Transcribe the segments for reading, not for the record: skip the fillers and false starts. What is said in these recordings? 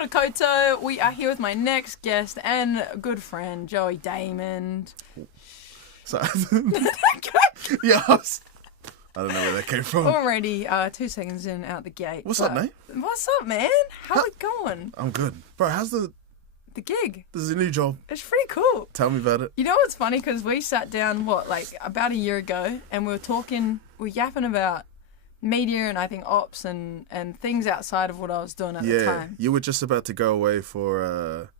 ora koutou. We are here with my next guest and good friend, Joe Daymond. So, yeah, I don't know where that came from. Already 2 seconds in out the gate. What's up, mate? What's up, man? How's it going? I'm good. Bro, how's the gig? This is a new job. It's pretty cool. Tell me about it. You know what's funny? Because we sat down, about a year ago, and we were yapping about media and I think ops and things outside of what I was doing at the time. You were just about to go away for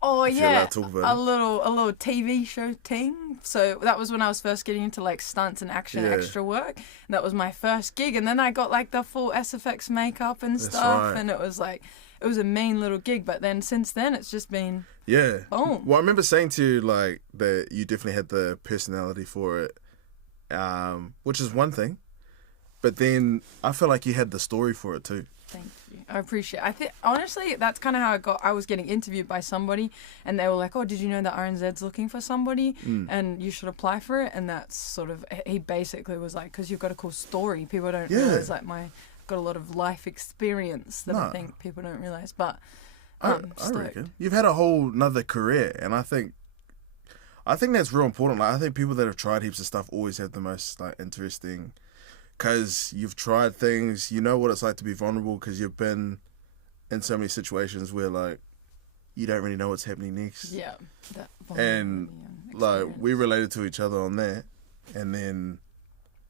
Oh if you're allowed yeah, to talk about a little TV show team. So that was when I was first getting into like stunts and action extra work. And that was my first gig, and then I got like the full SFX makeup and stuff, right. and it was a mean little gig. But then since then, it's just been boom. Well, I remember saying to you like that you definitely had the personality for it, which is one thing, but then I feel like you had the story for it too. Thank you. I appreciate it. I think, honestly, that's kind of how I was getting interviewed by somebody, and they were like, oh, did you know that RNZ's looking for somebody, and you should apply for it? And that's sort of, he basically was like, because you've got a cool story. People don't realize, like, I've got a lot of life experience that I think people don't realize. But I reckon. You've had a whole nother career, and I think that's real important. Like, I think people that have tried heaps of stuff always have the most, like, interesting... Because you've tried things, you know what it's like to be vulnerable because you've been in so many situations where, like, you don't really know what's happening next. Yeah. And, like, we related to each other on that. And then,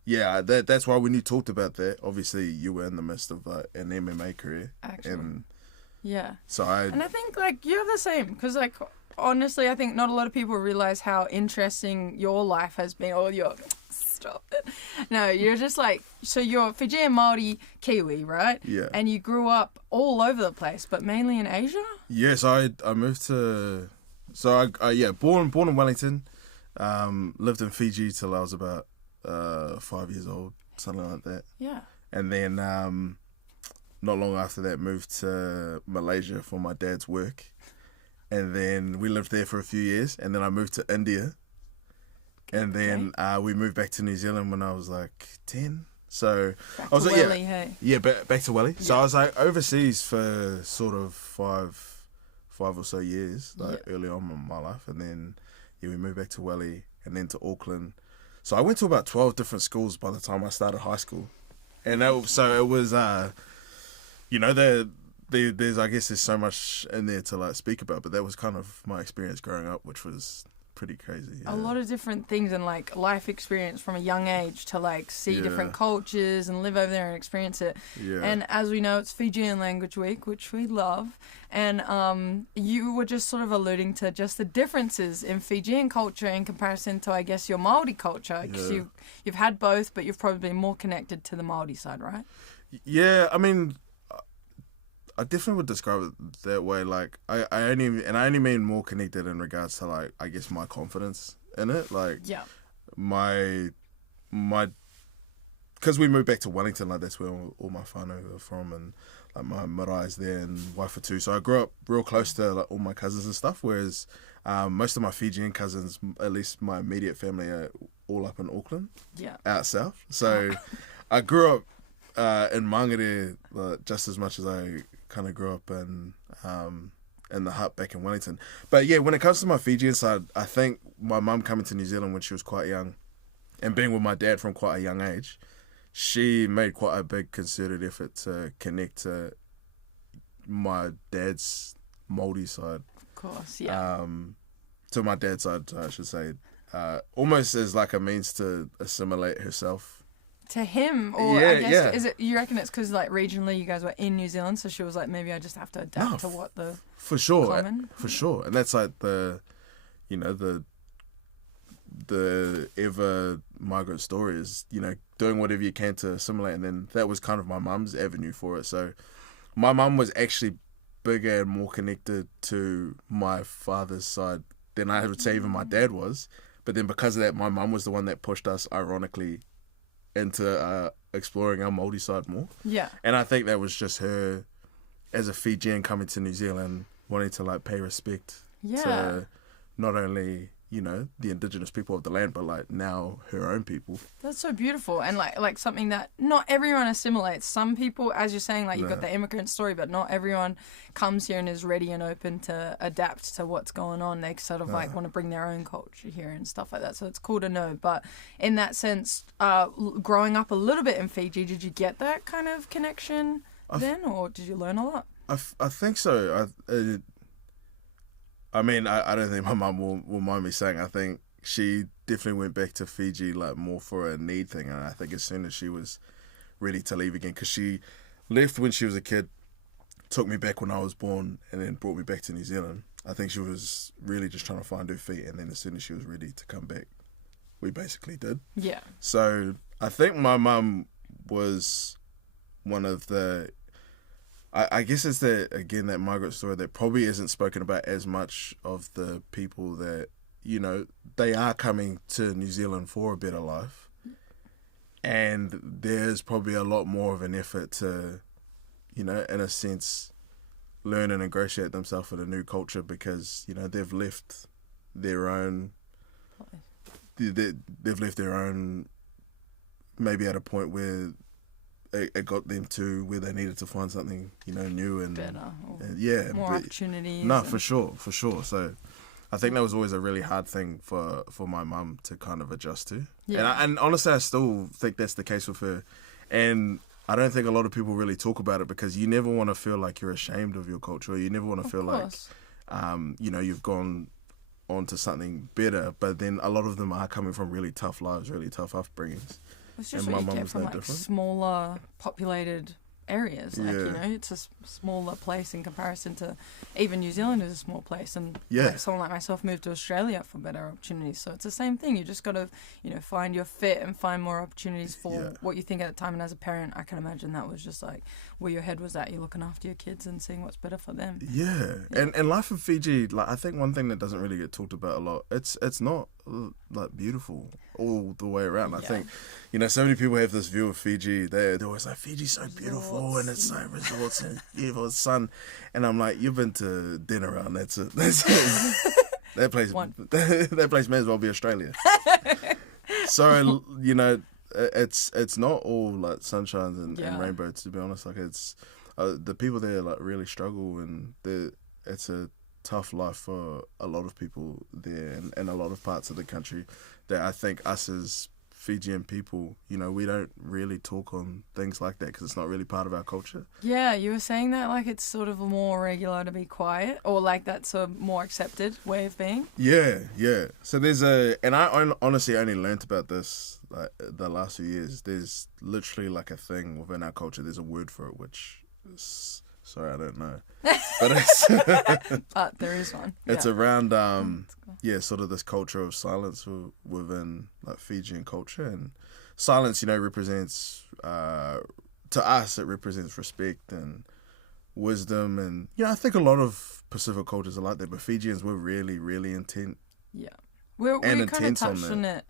that's why when you talked about that, obviously you were in the midst of, like, an MMA career. Actually. And So I think, like, you're the same. Because, like, honestly, I think not a lot of people realize how interesting your life has been, or your... Stop it. No, you're just like, so you're Fijian, Māori, Kiwi, right? Yeah. And you grew up all over the place, but mainly in Asia? Yes, I moved to... So, born in Wellington. Lived in Fiji till I was about 5 years old, something like that. Yeah. And then not long after that, moved to Malaysia for my dad's work. And then we lived there for a few years. And then I moved to India. And then we moved back to New Zealand when I was like 10. So back I was to like, Welly, hey? Yeah, back to Welly. So I was like overseas for sort of five or so years, like early on in my life. And then we moved back to Welly and then to Auckland. So I went to about 12 different schools by the time I started high school. And so it was, there's I guess there's so much in there to like speak about, but that was kind of my experience growing up, which was pretty crazy. A lot of different things and like life experience from a young age to like see different cultures and live over there and experience it. Yeah. And as we know, it's Fijian Language Week, which we love. And you were just sort of alluding to just the differences in Fijian culture in comparison to, I guess, your Māori culture. Because you've had both, but you've probably been more connected to the Māori side, right? Yeah, I mean... I definitely would describe it that way. Like, I only mean more connected in regards to, like, I guess my confidence in it. Like, my, because we moved back to Wellington, like, that's where all my whānau are from, and, like, my marai's there and Waifatu. So I grew up real close to, like, all my cousins and stuff, whereas most of my Fijian cousins, at least my immediate family, are all up in Auckland, out south. So I grew up in Mangere just as much as I kind of grew up in the hut back in Wellington. But yeah, when it comes to my Fijian side, I think my mum coming to New Zealand when she was quite young and being with my dad from quite a young age, she made quite a big concerted effort to connect to my dad's Māori side. Of course, yeah. To my dad's side, I should say. Almost as like a means to assimilate herself. To him, or I guess, is it? You reckon it's because like regionally you guys were in New Zealand, so she was like, maybe I just have to adapt to what the for sure, common? For sure, and that's like the ever migrant story is doing whatever you can to assimilate, and then that was kind of my mum's avenue for it. So my mum was actually bigger and more connected to my father's side than I would say even my dad was. But then because of that, my mum was the one that pushed us, ironically, into exploring our Māori side more. Yeah. And I think that was just her, as a Fijian coming to New Zealand, wanting to like pay respect to not only you know, the indigenous people of the land, but like now her own people. That's so beautiful, and like something that not everyone assimilates. Some people, as you're saying, like you've got the immigrant story, but not everyone comes here and is ready and open to adapt to what's going on. They sort of like want to bring their own culture here and stuff like that. So it's cool to know. But in that sense, growing up a little bit in Fiji, did you get that kind of connection then, or did you learn a lot? I think so. I mean, I don't think my mum will mind me saying. I think she definitely went back to Fiji like more for a need thing, and I think as soon as she was ready to leave again, because she left when she was a kid, took me back when I was born, and then brought me back to New Zealand. I think she was really just trying to find her feet, and then as soon as she was ready to come back, we basically did. Yeah. So I think my mum was one of the... I guess it's that, again, that migrant story that probably isn't spoken about as much of the people that, you know, they are coming to New Zealand for a better life. And there's probably a lot more of an effort to, you know, in a sense, learn and ingratiate themselves with a new culture because, you know, they've left their own... They've left their own, maybe at a point where it got them to where they needed to find something, you know, new and better, more opportunities. No, for sure. So I think that was always a really hard thing for my mum to kind of adjust to. Yeah. And honestly, I still think that's the case with her. And I don't think a lot of people really talk about it because you never want to feel like you're ashamed of your culture. You never want to feel like, you know, you've gone on to something better. But then a lot of them are coming from really tough lives, really tough upbringings. It's just what you get from like smaller populated areas. Like, you know, it's a smaller place in comparison to even New Zealand is a small place. And like someone like myself moved to Australia for better opportunities. So it's the same thing. You just got to, you know, find your fit and find more opportunities for what you think at the time. And as a parent, I can imagine that was just like where your head was at. You're looking after your kids and seeing what's better for them. Yeah. And life in Fiji, like I think one thing that doesn't really get talked about a lot, it's not like beautiful all the way around. I think, you know, so many people have this view of Fiji. They're always like, Fiji's so beautiful and it's like resorts and beautiful sun. And I'm like, you've been to dinner around. That's it. That place may as well be Australia. So, you know, it's not all like sunshines and rainbows, to be honest. Like it's the people there like really struggle, and it's a tough life for a lot of people there and a lot of parts of the country that I think us as Fijian people, you know, we don't really talk on things like that because it's not really part of our culture. Yeah, you were saying that like it's sort of more regular to be quiet, or like that's a more accepted way of being. Yeah. So there's and I honestly only learnt about this like the last few years. There's literally like a thing within our culture. There's a word for it, which is... Sorry, I don't know. But it's but there is one. It's around sort of this culture of silence within like Fijian culture, and silence, you know, represents to us it represents respect and wisdom, and I think a lot of Pacific cultures are like that, but Fijians were really, really intent. Yeah, we kind of touched on it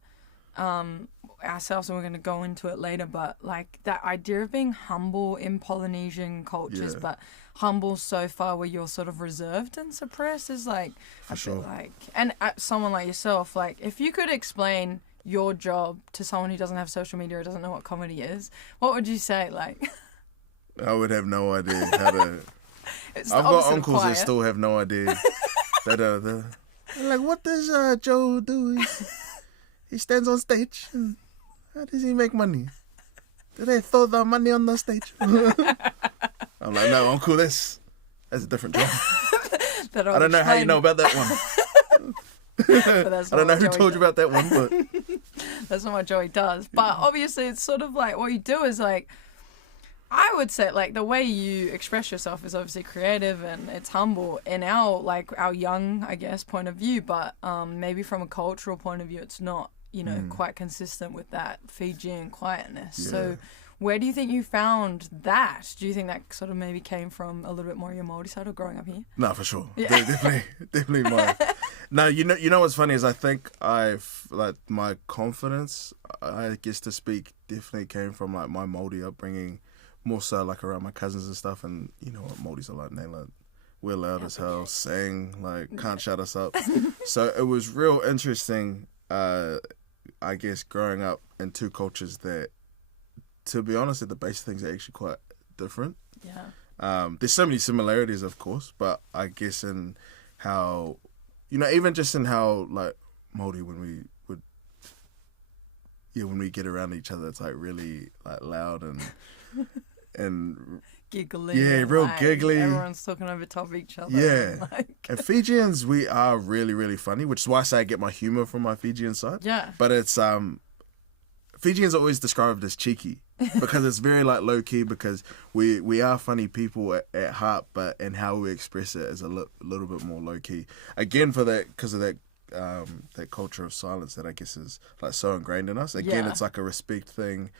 ourselves, and we're going to go into it later, but like that idea of being humble in Polynesian cultures, but humble so far where you're sort of reserved and suppressed is like bit like, and someone like yourself, like if you could explain your job to someone who doesn't have social media or doesn't know what comedy is, what would you say? Like I would have no idea how to I've got uncles that still have no idea. They're like, what does Joe do? He stands on stage. How does he make money? Do they throw the money on the stage? I'm like, no, uncle, that's a different job. I don't know how you know about that one. I don't know who told you about that one, but that's not what Joey does. But obviously, it's sort of like what you do is like, I would say like the way you express yourself is obviously creative and it's humble in our young, I guess, point of view. But maybe from a cultural point of view, it's not, you know, quite consistent with that Fijian quietness. Yeah. So where do you think you found that? Do you think that sort of maybe came from a little bit more of your Māori side or growing up here? No, for sure. Yeah. Definitely more. No, you know what's funny is I think my confidence, I guess, to speak definitely came from like my Māori upbringing, more so like around my cousins and stuff, and you know what Māoris are like, they like we're loud as hell, sing, like, can't shut us up. So it was real interesting, I guess, growing up in two cultures that, to be honest, at the base of things are actually quite different. Yeah. There's so many similarities, of course, but I guess in how, even just in how, like, Māori, when we get around each other, it's like really like loud and giggly. Yeah, real like, giggly. Everyone's talking over top of each other. Yeah. Like... And Fijians, we are really, really funny, which is why I say I get my humor from my Fijian side. Yeah. But it's Fijians are always described as cheeky because it's very like low key, because we are funny people at heart, but and how we express it is a little bit more low key. Again, because of that culture of silence that I guess is like so ingrained in us. Again, It's like a respect thing,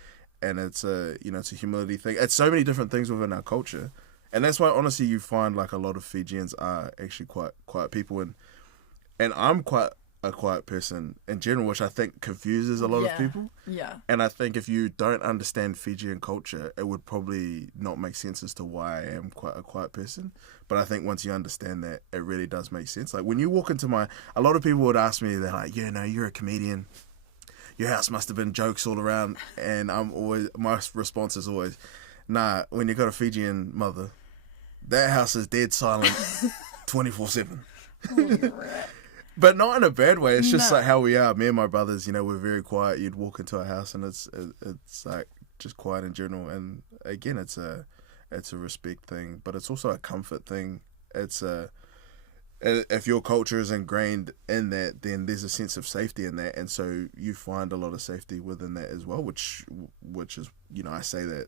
and it's it's a humility thing. It's so many different things within our culture, and that's why honestly you find like a lot of Fijians are actually quite quiet people, and I'm quite a quiet person in general, which I think confuses a lot of people. Yeah. And I think if you don't understand Fijian culture, it would probably not make sense as to why I am quite a quiet person. But I think once you understand that, it really does make sense. Like when you walk into a lot of people would ask me, they're like, you're a comedian. Your house must have been jokes all around. And my response is always, nah, when you got a Fijian mother, that house is dead silent 24/7. But not in a bad way. It's just like how we are. Me and my brothers, we're very quiet. You'd walk into our house and it's like just quiet in general. And again, it's a respect thing, but it's also a comfort thing. It's if your culture is ingrained in that, then there's a sense of safety in that, and so you find a lot of safety within that as well. Which is I say that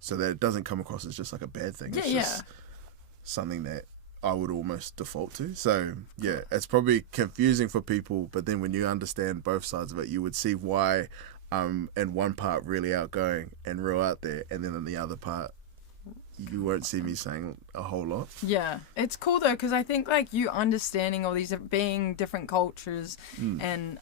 so that it doesn't come across as just like a bad thing. It's just something that I would almost default to. So yeah, it's probably confusing for people, but then when you understand both sides of it, you would see why I'm in one part really outgoing and real out there, and then in the other part you won't see me saying a whole lot. Yeah, it's cool though, because I think like you understanding all these being different cultures and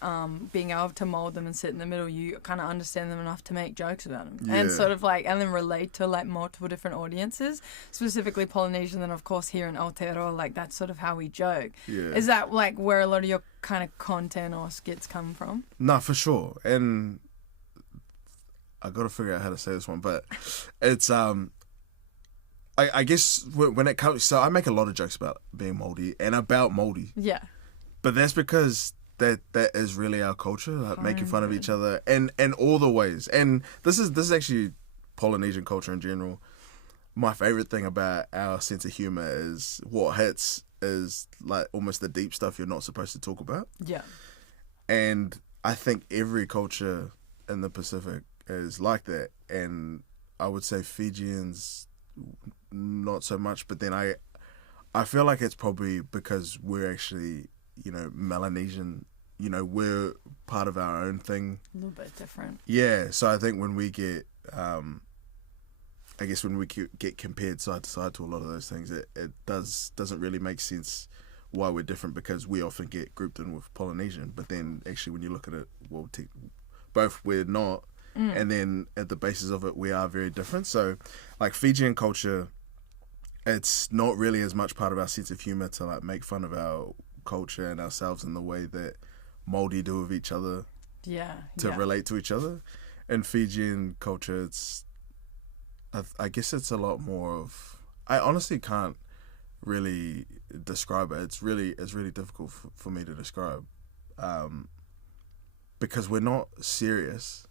being able to mold them and sit in the middle, you kind of understand them enough to make jokes about them and sort of like, and then relate to like multiple different audiences, specifically Polynesian. Then of course here in Aotearoa, like that's sort of how we joke. Yeah. Is that like where a lot of your kind of content or skits come from? No, for sure. And I got to figure out how to say this one, but it's I guess when it comes, so I make a lot of jokes about being Māori and about Māori. Yeah. But that's because that is really our culture, like making fun of each other and all the ways. And this is actually Polynesian culture in general. My favorite thing about our sense of humor is what hits is like almost the deep stuff you're not supposed to talk about. Yeah. And I think every culture in the Pacific is like that. And I would say Fijians not so much, but then I feel like it's probably because we're actually Melanesian, we're part of our own thing, a little bit different. Yeah, so I think when we get get compared side to side to a lot of those things, it doesn't really make sense why we're different, because we often get grouped in with Polynesian, but then actually when you look at it, well, both we're not. And then at the basis of it, we are very different. So, like Fijian culture, it's not really as much part of our sense of humor to like make fun of our culture and ourselves in the way that Māori do with each other. Yeah. To relate to each other. In Fijian culture, I guess it's a lot more of. I honestly can't really describe it. It's really difficult for me to describe, because we're not serious.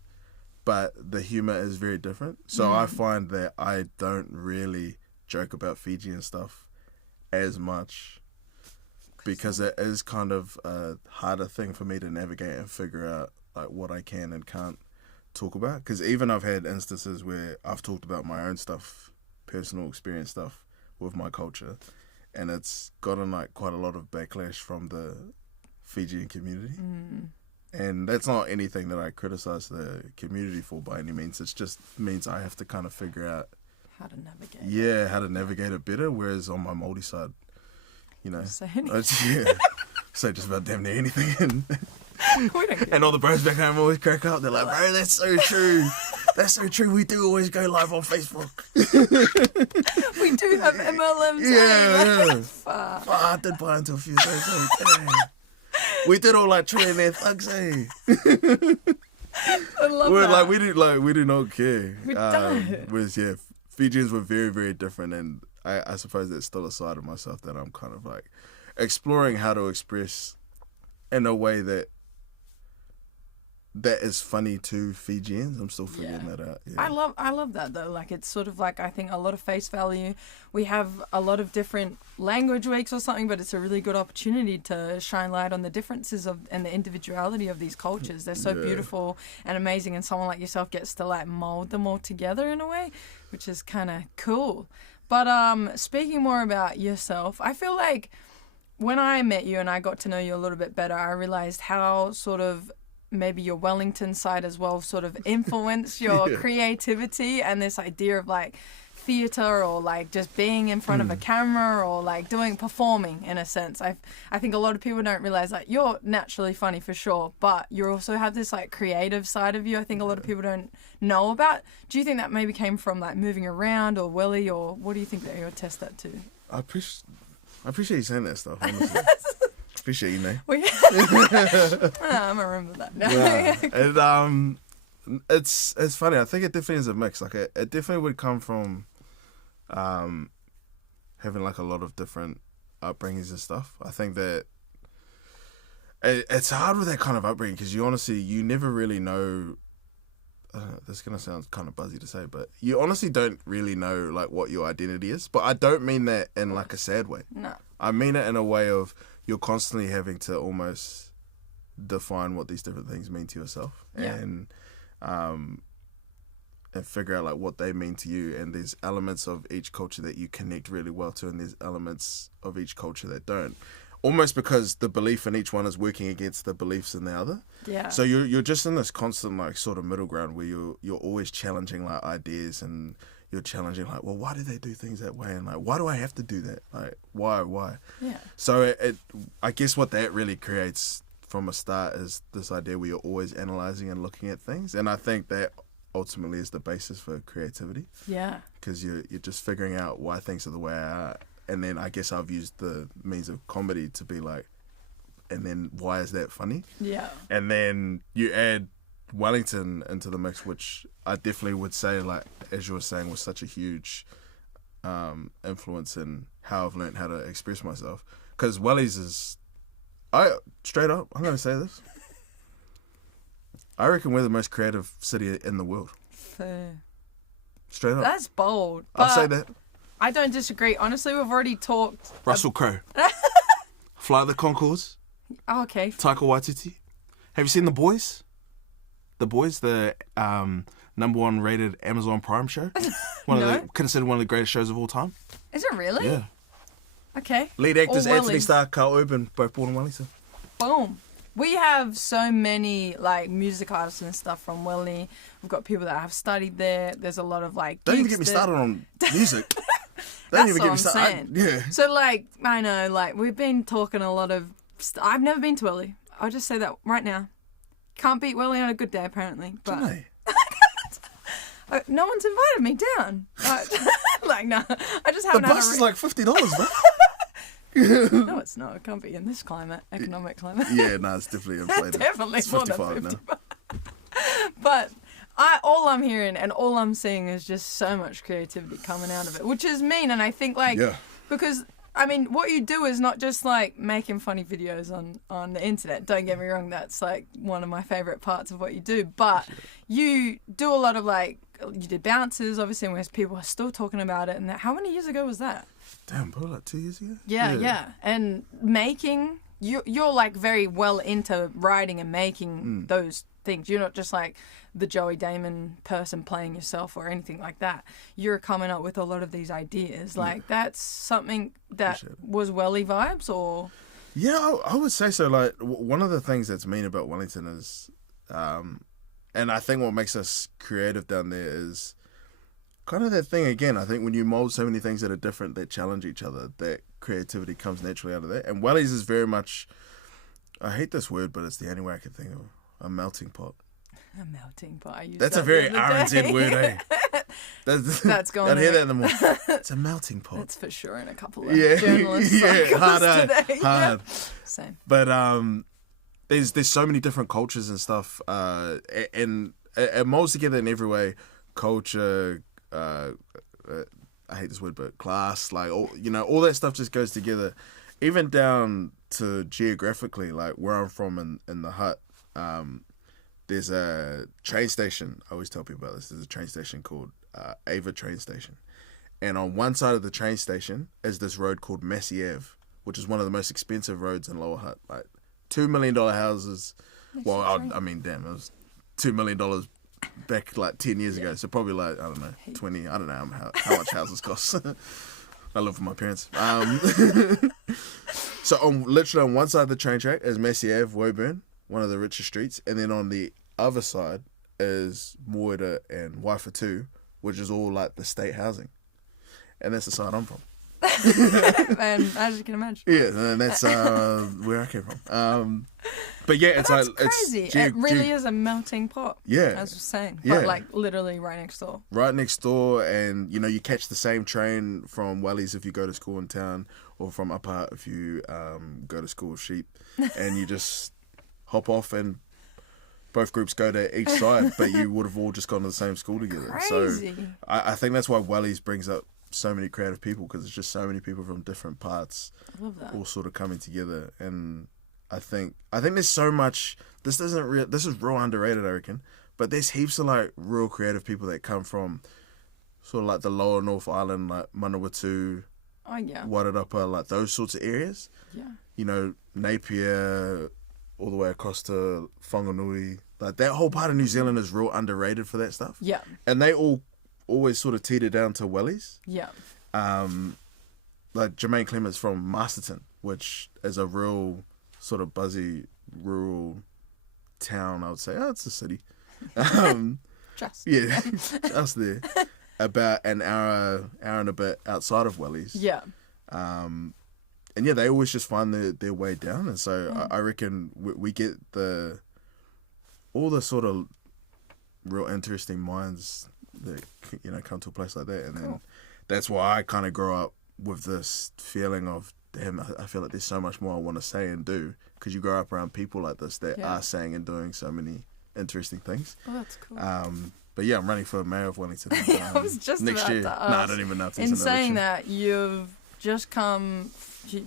But the humor is very different. So I find that I don't really joke about Fijian stuff as much, because it is kind of a harder thing for me to navigate and figure out like what I can and can't talk about. Because even I've had instances where I've talked about my own stuff, personal experience stuff with my culture, and it's gotten like quite a lot of backlash from the Fijian community. And that's not anything that I criticize the community for by any means. It just means I have to kind of figure out how to navigate. Yeah, how to navigate it better. Whereas on my Māori side, say just about damn near anything. And all the bros back home always crack up. They're like, bro, that's so true. That's so true. We do always go live on Facebook. We do have MLMs. Yeah. Fuck. I did buy into a few things. We did all like trillionaire thugs, I love We're that. we do not care. We don't. Whereas Fijians were very, very different, and I suppose that's still a side of myself that I'm kind of like exploring how to express in a way that is funny to Fijians. I'm still figuring that out. Yeah. I love that though. Like it's sort of like I think a lot of face value. We have a lot of different language weeks or something, but it's a really good opportunity to shine light on the differences and the individuality of these cultures. They're so beautiful and amazing, and someone like yourself gets to like mold them all together in a way, which is kind of cool. But speaking more about yourself, I feel like when I met you and I got to know you a little bit better, I realized how sort of maybe your Wellington side as well sort of influenced your creativity and this idea of like theatre or like just being in front of a camera or like performing in a sense. I think a lot of people don't realize that you're naturally funny for sure, but you also have this like creative side of you I think a lot of people don't know about. Do you think that maybe came from like moving around or Welly, or what do you think that you would test that to? I appreciate you saying that stuff, honestly. Appreciate you, Nay. I'm gonna remember that. Yeah. And it's funny. I think it definitely is a mix. Like it definitely would come from having like a lot of different upbringings and stuff. I think that it's hard with that kind of upbringing because you never really know. This is gonna sound kind of buzzy to say, but you honestly don't really know like what your identity is. But I don't mean that in like a sad way. No. I mean it in a way of you're constantly having to almost define what these different things mean to yourself and figure out like what they mean to you. And there's elements of each culture that you connect really well to, and there's elements of each culture that don't. Almost because the belief in each one is working against the beliefs in the other. Yeah. So you're just in this constant like sort of middle ground where you're always challenging like ideas, and you're challenging like, well, why do they do things that way, and like, why do I have to do that? Like, why? Yeah. So I guess what that really creates from a start is this idea where you're always analyzing and looking at things, and I think that ultimately is the basis for creativity. Yeah. Because you're just figuring out why things are the way they are. And then I guess I've used the means of comedy to be like, and then why is that funny? Yeah. And then you add Wellington into the mix, which I definitely would say, like, as you were saying, was such a huge influence in how I've learned how to express myself. Because Wellies is, straight up, I'm going to say this. I reckon we're the most creative city in the world. Fair. Straight up. That's bold. I'll say that. I don't disagree. Honestly, we've already talked. Russell Crowe. Fly the Conchords. Oh, okay. Taika Waititi. Have you seen The Boys? The Boys, the #1 rated Amazon Prime show. Considered one of the greatest shows of all time. Is it really? Yeah. Okay. Lead actors Anthony Starr, Carl Urban, both born in Wellington. Boom. We have so many like music artists and stuff from Welly. We've got people that have studied there. There's a lot of like. Don't even get me started on music. That's what I'm saying. Yeah. So like I know like we've been talking a lot of. I've never been to Welly. I'll just say that right now. Can't beat Welly on a good day apparently. But Janay. No one's invited me down. Like no, I just haven't. The bus is like $50, bro. No, it's not. It can't be in this economic climate. Yeah, no, it's definitely inflated. Definitely it's more than 50 now. But all I'm hearing and all I'm seeing is just so much creativity coming out of it, which is mean. And I think because I mean, what you do is not just like making funny videos on the internet. Don't get me wrong, that's like one of my favorite parts of what you do. But you do a lot of like, you did bounces, obviously, and people are still talking about it. And how many years ago was that? Damn, probably like 2 years ago. Yeah. And making, you're like very well into writing and making those things. You're not just like the Joe Daymond person playing yourself or anything like that. You're coming up with a lot of these ideas. Like that's something that was Welly vibes, or? Yeah, I would say so. Like one of the things that's mean about Wellington is, and I think what makes us creative down there is kind of that thing again. I think when you mold so many things that are different, that challenge each other, that creativity comes naturally out of that. And Wellies is very much, I hate this word, but it's the only way I can think of, a melting pot. A melting pot. I used That's that a very the other day. RNZ word, eh? That's going. I'd hear that in the morning. It's a melting pot. That's for sure in a couple of journalists' cycles hard, today. hard. Same. But there's so many different cultures and stuff, and it molds together in every way. Culture, I hate this word, but class, like all that stuff just goes together, even down to geographically, like where I'm from in the hut. There's a train station. I always tell people about this. There's a train station called Ava train station. And on one side of the train station is this road called Macawa, which is one of the most expensive roads in Lower Hutt. Like $2 million houses. Well, I mean, damn, it was $2 million back like 10 years ago. So probably like, I don't know, 20. I don't know how much houses cost. I live with my parents. So literally on one side of the train track is Macawa, Woburn, one of the richest streets, and then on the other side is Moida and Waifatu, which is all like the state housing, and that's the side I'm from. And as you can imagine, yeah, and that's where I came from. But yeah, it's that's like crazy. It really is a melting pot. Yeah, as I was saying, yeah. but like literally right next door. Right next door, and you catch the same train from Wellies if you go to school in town, or from Upper Hutt if you go to school with sheep, and you just hop off and both groups go to each side, but you would have all just gone to the same school together. Crazy. So I think that's why Wellies brings up so many creative people, because it's just so many people from different parts all sort of coming together. And I think there's so much. This is real underrated, I reckon, but there's heaps of like real creative people that come from sort of like the lower North Island, like Manawatu, Wairarapa, like those sorts of areas. Yeah. Napier, all the way across to Whanganui. Like that whole part of New Zealand is real underrated for that stuff. Yeah. And they always sort of teeter down to Wellies. Yeah. Like Jermaine Clements from Masterton, which is a real sort of buzzy rural town, I would say. Oh, it's a city. Just. Yeah, just there. About an hour and a bit outside of Wellies. Yeah. And yeah, they always just find their way down, and so I reckon we get all the sort of real interesting minds that come to a place like that, and then that's why I kind of grow up with this feeling of, damn, I feel like there's so much more I want to say and do, because you grow up around people like this that are saying and doing so many interesting things. Oh, that's cool. But yeah, I'm running for mayor of Wellington I was just next about year. to ask. No, I don't even know if there's In an saying election. that, you've just come.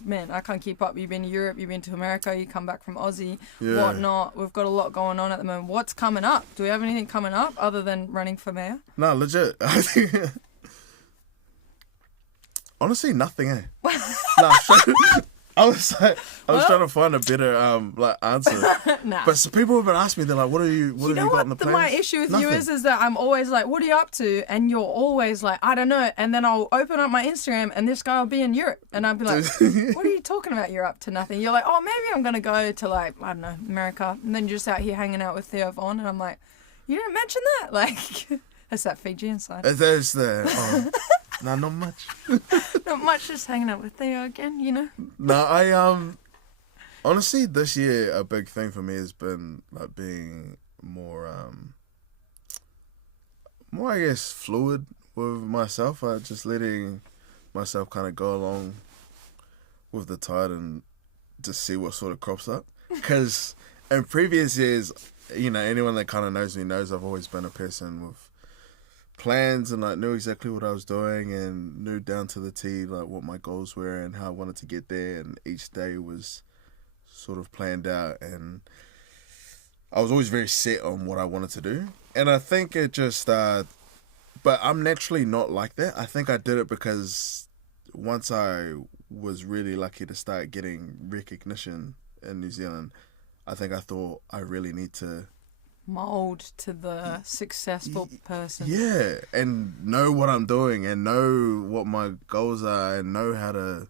Man, I can't keep up. You've been to Europe, you've been to America, you come back from Aussie, whatnot. We've got a lot going on at the moment. What's coming up? Do we have anything coming up other than running for mayor? No, legit. Honestly, nothing, eh? No, I was trying to find a better answer. Nah. But some people have been asking me, they're like, what have you got in the plans? My issue with Nothing. you is that I'm always like, what are you up to? And you're always like, I don't know. And then I'll open up my Instagram and this guy will be in Europe. And I'll be like, what are you talking about? You're up to nothing. You're like, oh, maybe I'm going to go to like, I don't know, America. And then you're just out here hanging out with Theo Von. And I'm like, you didn't mention that? Like, that's that Fijian side. There's no, not much. Not much, just hanging out with Theo again, No, I honestly, this year a big thing for me has been like being more I guess fluid with myself. Just letting myself kind of go along with the tide and just see what sort of crops up. Because in previous years, anyone that kind of knows me knows I've always been a person with plans and like knew exactly what I was doing and knew down to the T like what my goals were and how I wanted to get there, and each day was sort of planned out, and I was always very set on what I wanted to do. And I think it just but I'm naturally not like that. I think I did it because once I was really lucky to start getting recognition in New Zealand, I think I thought I really need to mold to the successful person. Yeah, and know what I'm doing and know what my goals are and know how to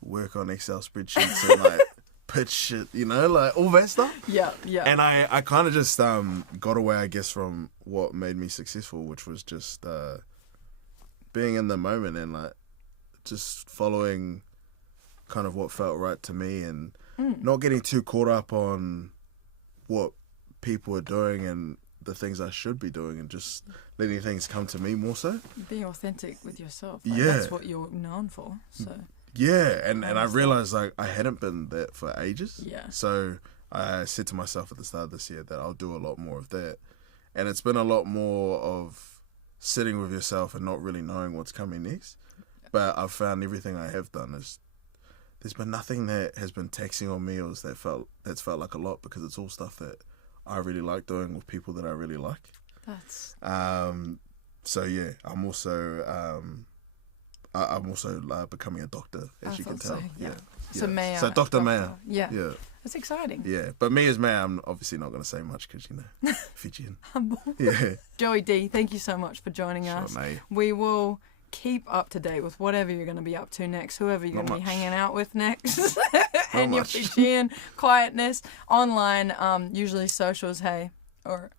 work on Excel spreadsheets and like pitch shit, like all that stuff. Yeah. And I kind of just got away, I guess, from what made me successful, which was just being in the moment and like just following kind of what felt right to me and not getting too caught up on what people are doing and the things I should be doing, and just letting things come to me more so. Be authentic with yourself. That's what you're known for. So. Yeah, and I realized like I hadn't been that for ages. Yeah. So I said to myself at the start of this year that I'll do a lot more of that. And it's been a lot more of sitting with yourself and not really knowing what's coming next. But I've found everything I have done is there's been nothing that has been taxing on me or that's felt like a lot, because it's all stuff that I really like doing with people that I really like. That's so yeah, I'm also becoming a doctor, as you can tell. So, yeah. So Maya. So Dr. Maya. Yeah. That's exciting. Yeah, but me as Maya, I'm obviously not going to say much because, Fijian. Humble. Yeah. Joey D, thank you so much for joining us. Mate. We will keep up to date with whatever you're going to be up to next, whoever you're going to be hanging out with next, and your Fijian quietness online, usually socials, or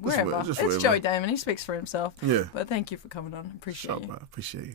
wherever. It's Joe Daymond. He speaks for himself. Yeah. But thank you for coming on. Appreciate you. Appreciate you.